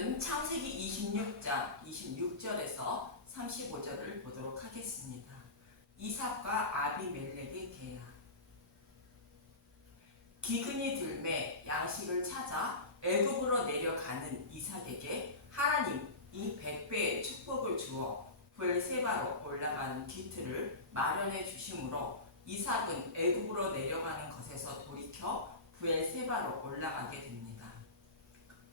오늘은 창세기 26장 26절에서 35절을 보도록 하겠습니다. 이삭과 아비멜렉의 계약. 기근이 들매 양식을 찾아 애굽으로 내려가는 이삭에게 하나님이 100배의 축복을 주어 브엘세바로 올라가는 기틀을 마련해 주심으로 이삭은 애굽으로 내려가는 것에서 돌이켜 브엘세바로 올라가게 됩니다.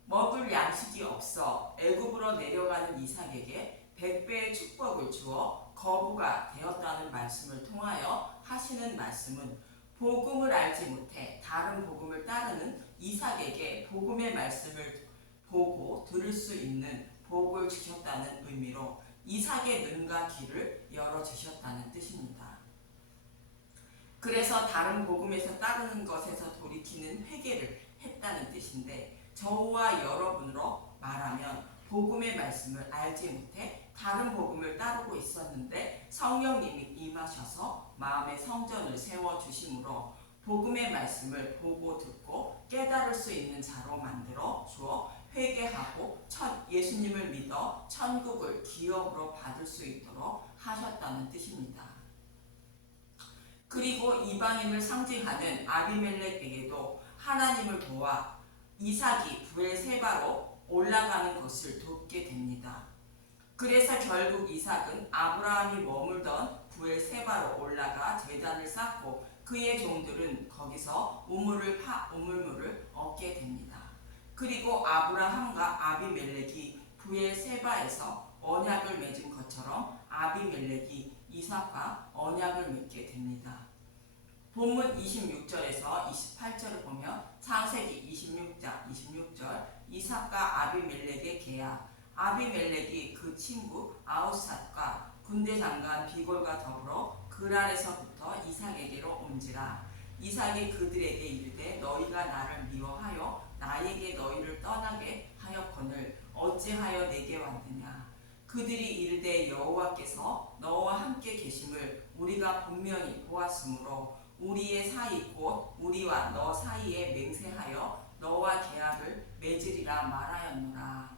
먹을 양식이 없어 애굽으로 내려가는 이삭에게 100배의 축복을 주어 거부가 되었다는 말씀을 통하여 하시는 말씀은 복음을 알지 못해 다른 복음을 따르는 이삭에게 복음의 말씀을 보고 들을 수 있는 복을 주셨다는 의미로 이삭의 눈과 귀를 열어주셨다는 뜻입니다. 그래서 다른 복음에서 따르는 것에서 돌이키는 회개를 했다는 뜻인데, 저와 여러분으로 말하면 복음의 말씀을 알지 못해 다른 복음을 따르고 있었는데 성령님이 임하셔서 마음의 성전을 세워주심으로 복음의 말씀을 보고 듣고 깨달을 수 있는 자로 만들어 주어 회개하고 예수님을 믿어 천국을 기업으로 받을 수 있도록 하셨다는 뜻입니다. 그리고 이방인을 상징하는 아비멜렉에게도 하나님을 도와 이삭이 브엘세바로 올라가는 것을 돕게 됩니다. 그래서 결국 이삭은 아브라함이 머물던 브엘세바로 올라가 제단을 쌓고 그의 종들은 거기서 우물물을 얻게 됩니다. 그리고 아브라함과 아비멜렉이 브엘세바에서 언약을 맺은 것처럼 아비멜렉이 이삭과 언약을 맺게 됩니다. 본문 26절에서 28절을 보면 창세기 26장 26절 이삭과 아비멜렉의 계약. 아비멜렉이 그 친구 아우삿과 군대 장관 비골과 더불어 그랄에서부터 이삭에게로 온지라. 이삭이 그들에게 이르되 너희가 나를 미워하여 나에게 너희를 떠나게 하였거늘 어찌하여 내게 왔느냐. 그들이 이르되 여호와께서 너와 함께 계심을 우리가 분명히 보았으므로 우리의 사이 곧 우리와 너 사이에 맹세하여 너와 계약을 맺으리라 말하였노라.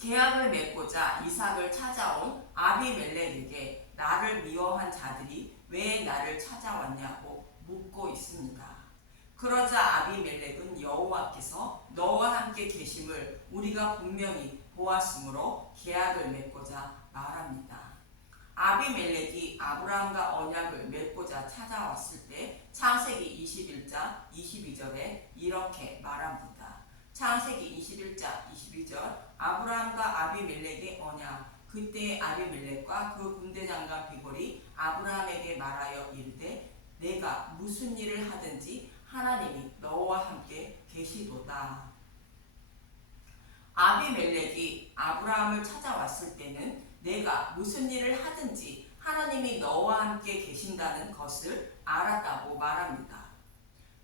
계약을 맺고자 이삭을 찾아온 아비멜렉에게 나를 미워한 자들이 왜 나를 찾아왔냐고 묻고 있습니다. 그러자 아비멜렉은 여호와께서 너와 함께 계심을 우리가 분명히 보았으므로 계약을 맺고자 말합니다. 아비멜렉이 아브라함과 언약을 맺고자 찾아왔을 때 창세기 21장 22절에 이렇게 말합니다. 창세기 21장 22절 아브라함과 아비멜렉의 언약. 그때 아비멜렉과 그 군대 장관 비골이 아브라함에게 말하여 이르되 내가 무슨 일을 하든지 하나님이 너와 함께 계시도다. 아비멜렉이 아브라함을 찾아왔을 때는 내가 무슨 일을 하든지 하나님이 너와 함께 계신다는 것을 알았다고 말합니다.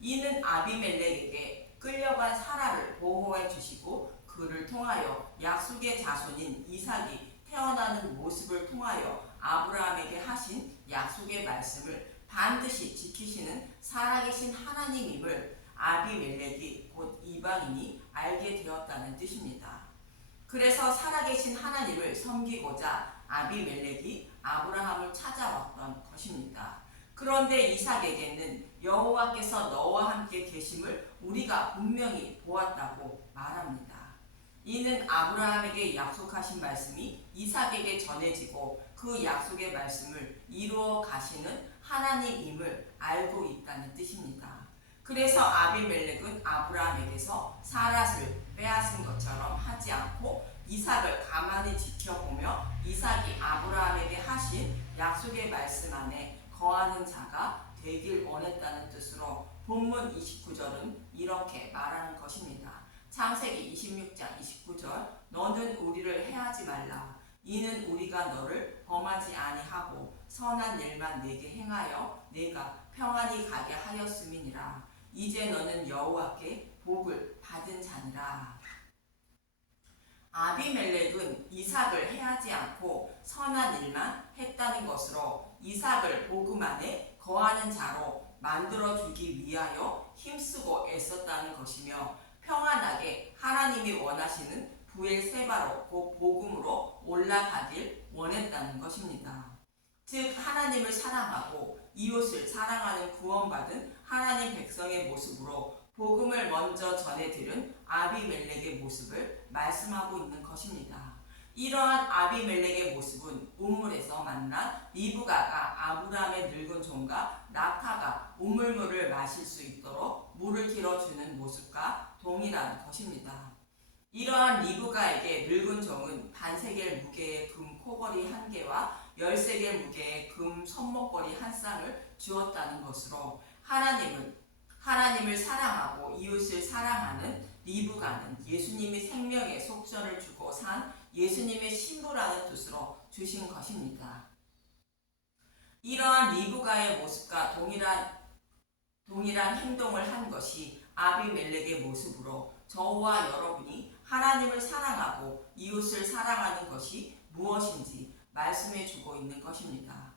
이는 아비멜렉에게 끌려간 사라를 보호해 주시고 그를 통하여 약속의 자손인 이삭이 태어나는 모습을 통하여 아브라함에게 하신 약속의 말씀을 반드시 지키시는 살아계신 하나님임을 아비멜렉이 곧 이방인이 알게 되었다는 뜻입니다. 그래서 살아계신 하나님을 섬기고자 아비멜렉이 아브라함을 찾아왔던 것입니다. 그런데 이삭에게는 여호와께서 너와 함께 계심을 우리가 분명히 보았다고 말합니다. 이는 아브라함에게 약속하신 말씀이 이삭에게 전해지고 그 약속의 말씀을 이루어 가시는 하나님임을 알고 있다는 뜻입니다. 그래서 아비멜렉은 아브라함에게서 사랏을 빼앗은 것처럼 하지 않고 이삭을 가만히 지켜보며 이삭이 아브라함에게 하신 약속의 말씀 안에 거하는 자가 되길 원했다는 뜻으로 본문 29절은 이렇게 말하는 것입니다. 창세기 26장 29절 너는 우리를 해하지 말라. 이는 우리가 너를 범하지 아니하고 선한 일만 내게 행하여 내가 평안히 가게 하였음이니라. 이제 너는 여호와께 복을 받은 자니라. 아비멜렉은 이삭을 해하지 않고 선한 일만 했다는 것으로 이삭을 복음 안에 거하는 자로 만들어주기 위하여 힘쓰고 애썼다는 것이며 평안하게 하나님이 원하시는 부엘세바로 곧 복음으로 올라가길 원했다는 것입니다. 즉 하나님을 사랑하고 이웃을 사랑하는 구원받은 하나님 백성의 모습으로 복음을 먼저 전해들은 아비멜렉의 모습을 말씀하고 있는 것입니다. 이러한 아비멜렉의 모습은 우물에서 만난 리브가가 아브라함의 늙은 종과 라타가 우물물을 마실 수 있도록 물을 길어주는 모습과 동일한 것입니다. 이러한 리브가에게 늙은 종은 반세겔 무게의 금 코걸이 1개와 13개 무게의 금 손목걸이 1쌍을 주었다는 것으로 하나님을 사랑하고 이웃을 사랑하는 리브가는 예수님이 생명의 속전을 주고 산 예수님의 신부라는 뜻으로 주신 것입니다. 이러한 리브가의 모습과 동일한 행동을 한 것이 아비멜렉의 모습으로 저와 여러분이 하나님을 사랑하고 이웃을 사랑하는 것이 무엇인지 말씀해 주고 있는 것입니다.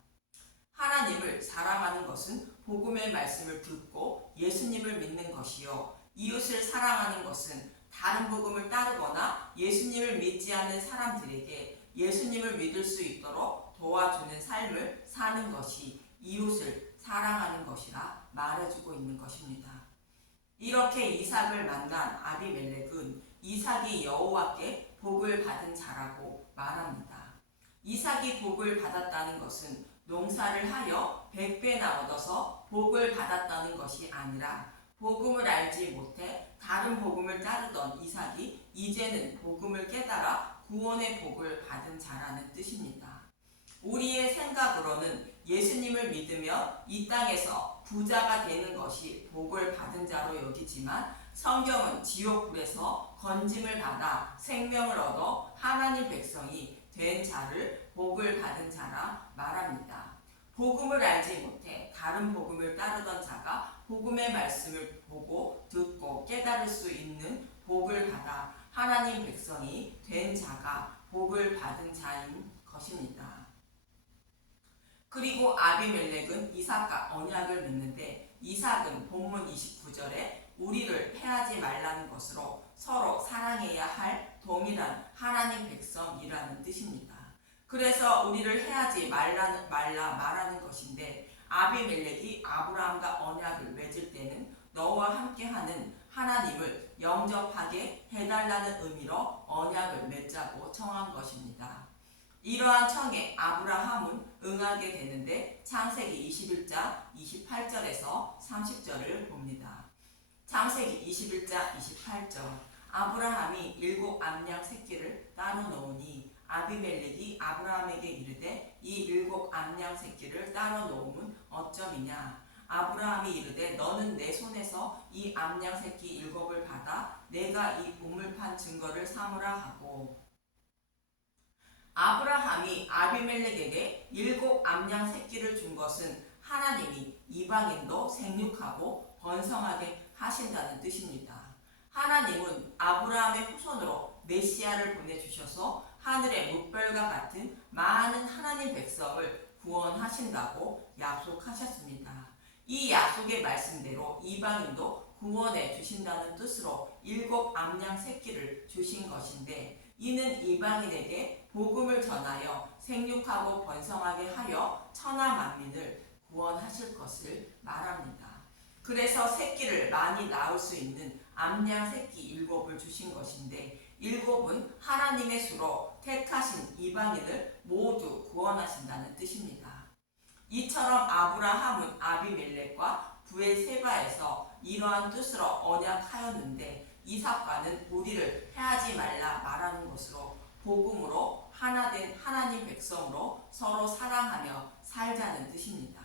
하나님을 사랑하는 것은 복음의 말씀을 듣고 예수님을 믿는 것이요, 이웃을 사랑하는 것은 다른 복음을 따르거나 예수님을 믿지 않는 사람들에게 예수님을 믿을 수 있도록 도와주는 삶을 사는 것이 이웃을 사랑하는 것이라 말해주고 있는 것입니다. 이렇게 이삭을 만난 아비멜렉은 이삭이 여호와께 복을 받은 자라고 말합니다. 이삭이 복을 받았다는 것은 농사를 하여 100배나 얻어서 복을 받았다는 것이 아니라 복음을 알지 못해 다른 복음을 따르던 이삭이 이제는 복음을 깨달아 구원의 복을 받은 자라는 뜻입니다. 우리의 생각으로는 예수님을 믿으며 이 땅에서 부자가 되는 것이 복을 받은 자로 여기지만 성경은 지옥불에서 건짐을 받아 생명을 얻어 하나님 백성이 된 자를 복을 받은 자라 말합니다. 복음을 알지 못해 다른 복음을 따르던 자가 복음의 말씀을 보고 듣고 깨달을 수 있는 복을 받아 하나님 백성이 된 자가 복을 받은 자인 것입니다. 그리고 아비멜렉은 이삭과 언약을 맺는데 이삭은 본문 29절에 우리를 해하지 말라는 것으로 서로 사랑해야 할 동일한 하나님 백성이라는 뜻입니다. 그래서 우리를 해하지 말라 말하는 것인데 아비멜렉이 아브라함과 언약을 맺을 때는 너와 함께하는 하나님을 영접하게 해달라는 의미로 언약을 맺자고 청한 것입니다. 이러한 청에 아브라함은 응하게 되는데 창세기 21장 28절에서 30절을 봅니다. 창세기 21장 28절 아브라함이 7 암양 새끼를 따로 놓으니 아비멜렉이 아브라함에게 이르되 이 7 암양 새끼를 따로 놓음은 어쩌이냐. 아브라함이 이르되 너는 내 손에서 이 암양 새끼 7을 받아 내가 이 우물판 증거를 삼으라 하고, 아브라함이 아비멜렉에게 7 암양 새끼를 준 것은 하나님이 이방인도 생육하고 번성하게 하신다는 뜻입니다. 하나님은 아브라함의 후손으로 메시아를 보내주셔서 하늘의 물결과 같은 많은 하나님 백성을 구원하신다고 약속하셨습니다. 이 약속의 말씀대로 이방인도 구원해 주신다는 뜻으로 7 암양 새끼를 주신 것인데, 이는 이방인에게 복음을 전하여 생육하고 번성하게 하여 천하 만민을 구원하실 것을 말합니다. 그래서 새끼를 많이 낳을 수 있는 암양 새끼 7을 주신 것인데, 7은 하나님의 수로 택하신 이방인을 모두 구원하신다는 뜻입니다. 이처럼 아브라함은 아비멜렉과 부엘세바에서 이러한 뜻으로 언약하였는데, 이삭과는 우리를 해하지 말라 말하는 것으로 복음으로 하나된 하나님 백성으로 서로 사랑하며 살자는 뜻입니다.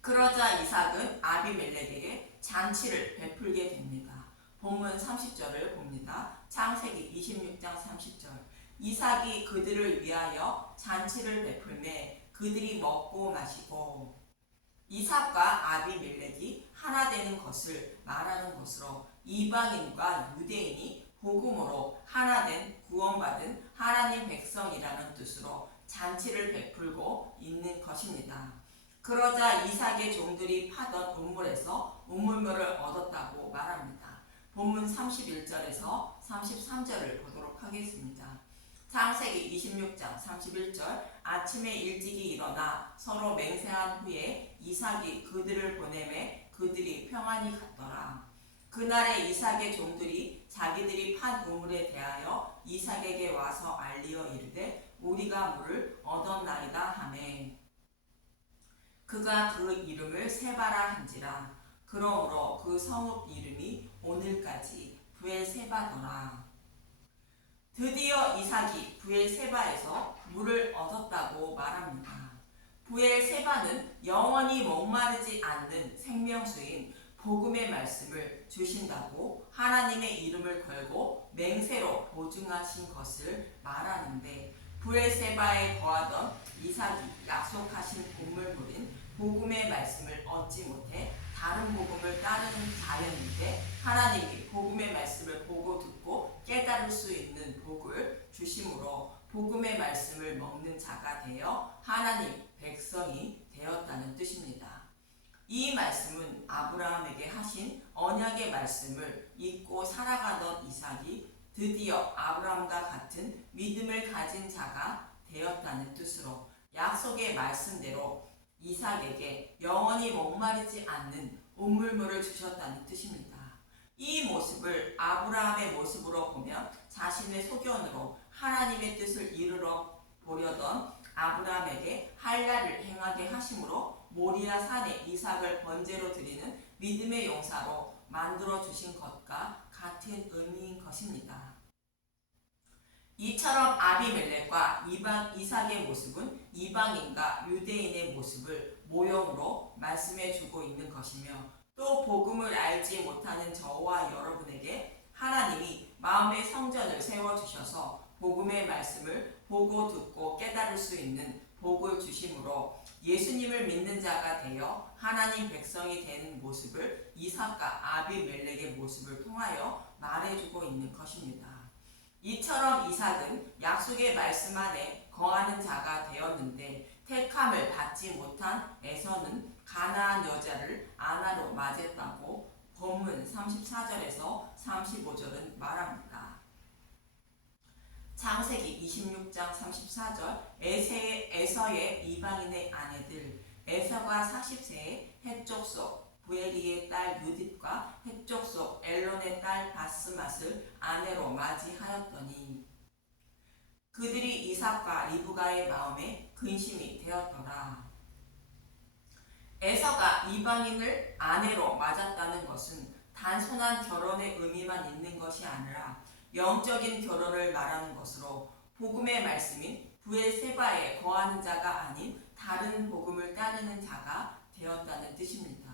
그러자 이삭은 아비멜렉에게 잔치를 베풀게 됩니다. 본문 30절을 봅니다. 창세기 26장 30절 이삭이 그들을 위하여 잔치를 베풀매 그들이 먹고 마시고, 이삭과 아비멜렉이 하나 되는 것을 말하는 것으로 이방인과 유대인이 복음으로 하나된 구원받은 하나님 백성이라는 뜻으로 잔치를 베풀고 있는 것입니다. 그러자 이삭의 종들이 파던 우물에서 우물물을 얻었다고 말합니다. 본문 31절에서 33절을 보도록 하겠습니다. 창세기 26장 31절 아침에 일찍이 일어나 서로 맹세한 후에 이삭이 그들을 보내매 그들이 평안히 갔더라. 그날에 이삭의 종들이 자기들이 판 우물에 대하여 이삭에게 와서 알리어 이르되 우리가 물을 얻었나이다 하매 그가 그 이름을 세바라 한지라. 그러므로 그 성읍 이름이 오늘까지 브엘세바더라. 드디어 이삭이 브엘세바에서 물을 얻었다고 말합니다. 브엘세바는 영원히 목마르지 않는 생명수인 복음의 말씀을 주신다고 하나님의 이름을 걸고 맹세로 보증하신 것을 말하는데, 브엘세바에 거하던 이삭이 약속하신 곡물물인 복음의 말씀을 얻지 못해 다른 복음을 따르는 자였는데, 하나님이 복음의 말씀을 보고 듣고 깨달을 수 있는 복을 주심으로 복음의 말씀을 먹는 자가 되어 하나님 백성이 되었다는 뜻입니다. 이 말씀은 아브라함에게 하신 언약의 말씀을 잊고 살아가던 이삭이 드디어 아브라함과 같은 믿음을 가진 자가 되었다는 뜻으로 약속의 말씀대로 이삭에게 영원히 목마르지 않는 우물물을 주셨다는 뜻입니다. 이 모습을 아브라함의 모습으로 보면 자신의 소견으로 하나님의 뜻을 이루러 보려던 아브라함에게 할례를 행하게 하심으로 모리아 산에 이삭을 번제로 드리는 믿음의 용사로 만들어 주신 것과 같은 의미인 것입니다. 이처럼 아비멜렉과 이삭의 모습은 이방인과 유대인의 모습을 모형으로 말씀해 주고 있는 것이며, 또 복음을 알지 못하는 저와 여러분에게 하나님이 마음의 성전을 세워주셔서 복음의 말씀을 보고 듣고 깨달을 수 있는 복을 주심으로 예수님을 믿는 자가 되어 하나님 백성이 되는 모습을 이삭과 아비멜렉의 모습을 통하여 말해주고 있는 것입니다. 이처럼 이삭은 약속의 말씀 안에 거하는 자가 되었는데, 택함을 받지 못한 에서는 가나안 여자를 아나로 맞았다고 본문 34절에서 35절은 말합니다. 창세기 26장 34절 에서의 이방인의 아내들, 에서가 40세에 헷족 속 부엘리의 딸 유딧과 헷족 속 엘론의 딸 바스맛을 아내로 맞이하였더니 그들이 이삭과 리브가의 마음에 근심이 되었더라. 에서가 이방인을 아내로 맞았다는 것은 단순한 결혼의 의미만 있는 것이 아니라 영적인 결혼을 말하는 것으로 복음의 말씀인 브엘세바에 거하는 자가 아닌 다른 복음을 따르는 자가 되었다는 뜻입니다.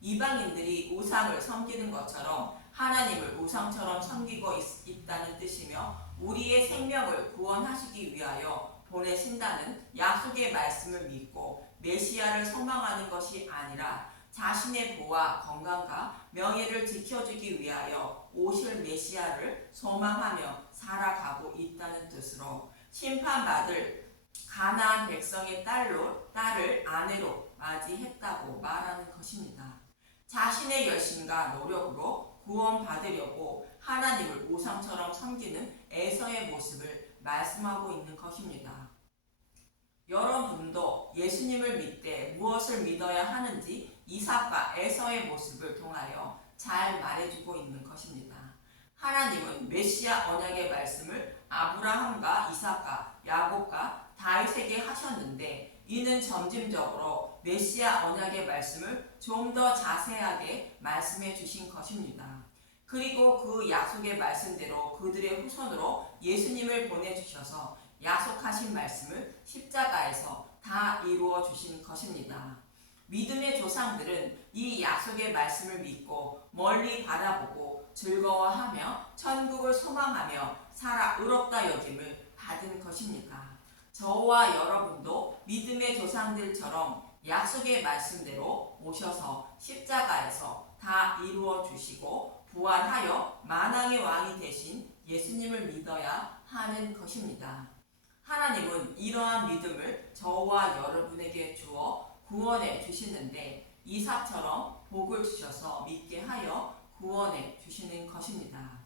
이방인들이 우상을 섬기는 것처럼 하나님을 우상처럼 섬기고 있다는 뜻이며, 우리의 생명을 구원하시기 위하여 보내신다는 약속의 말씀을 믿고 메시아를 소망하는 것이 아니라 자신의 부와 건강과 명예를 지켜주기 위하여 오실 메시아를 소망하며 살아가고 있다는 뜻으로 심판받을 가나안 백성의 딸을 아내로 맞이했다고 말하는 것입니다. 자신의 열심과 노력으로 구원받으려고 하나님을 우상처럼 섬기는 에서의 모습을 말씀하고 있는 것입니다. 여러분도 예수님을 믿되 무엇을 믿어야 하는지 이삭과 에서의 모습을 통하여 잘 말해주고 있는 것입니다. 하나님은 메시아 언약의 말씀을 아브라함과 이삭과 야곱과 다윗에게 하셨는데, 이는 점진적으로 메시아 언약의 말씀을 좀 더 자세하게 말씀해 주신 것입니다. 그리고 그 약속의 말씀대로 그들의 후손으로 예수님을 보내주셔서 약속하신 말씀을 십자가에서 다 이루어 주신 것입니다. 믿음의 조상들은 이 약속의 말씀을 믿고 멀리 바라보고 즐거워하며 천국을 소망하며 살아 의롭다 여김을 받은 것입니다. 저와 여러분도 믿음의 조상들처럼 약속의 말씀대로 오셔서 십자가에서 다 이루어 주시고 부활하여 만왕의 왕이 되신 예수님을 믿어야 하는 것입니다. 하나님은 이러한 믿음을 저와 여러분에게 주어 구원해 주시는데, 이삭처럼 복을 주셔서 믿게 하여 구원해 주시는 것입니다.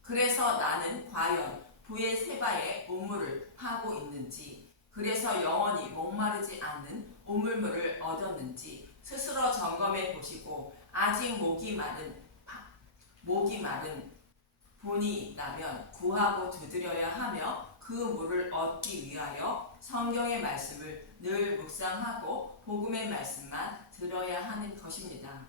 그래서 나는 과연 부엘세바의 우물을 파고 있는지, 그래서 영원히 목마르지 않는 우물물을 얻었는지 스스로 점검해 보시고 아직 목이 마른 분이 있다면 구하고 두드려야 하며 그 물을 얻기 위하여 성경의 말씀을 늘 묵상하고 복음의 말씀만 들어야 하는 것입니다.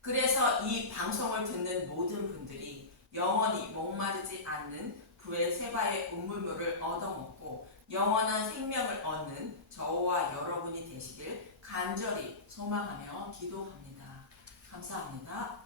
그래서 이 방송을 듣는 모든 분들이 영원히 목마르지 않는 부엘세바의 우물물을 얻어먹고 영원한 생명을 얻는 저와 여러분이 되시길 간절히 소망하며 기도합니다. 감사합니다.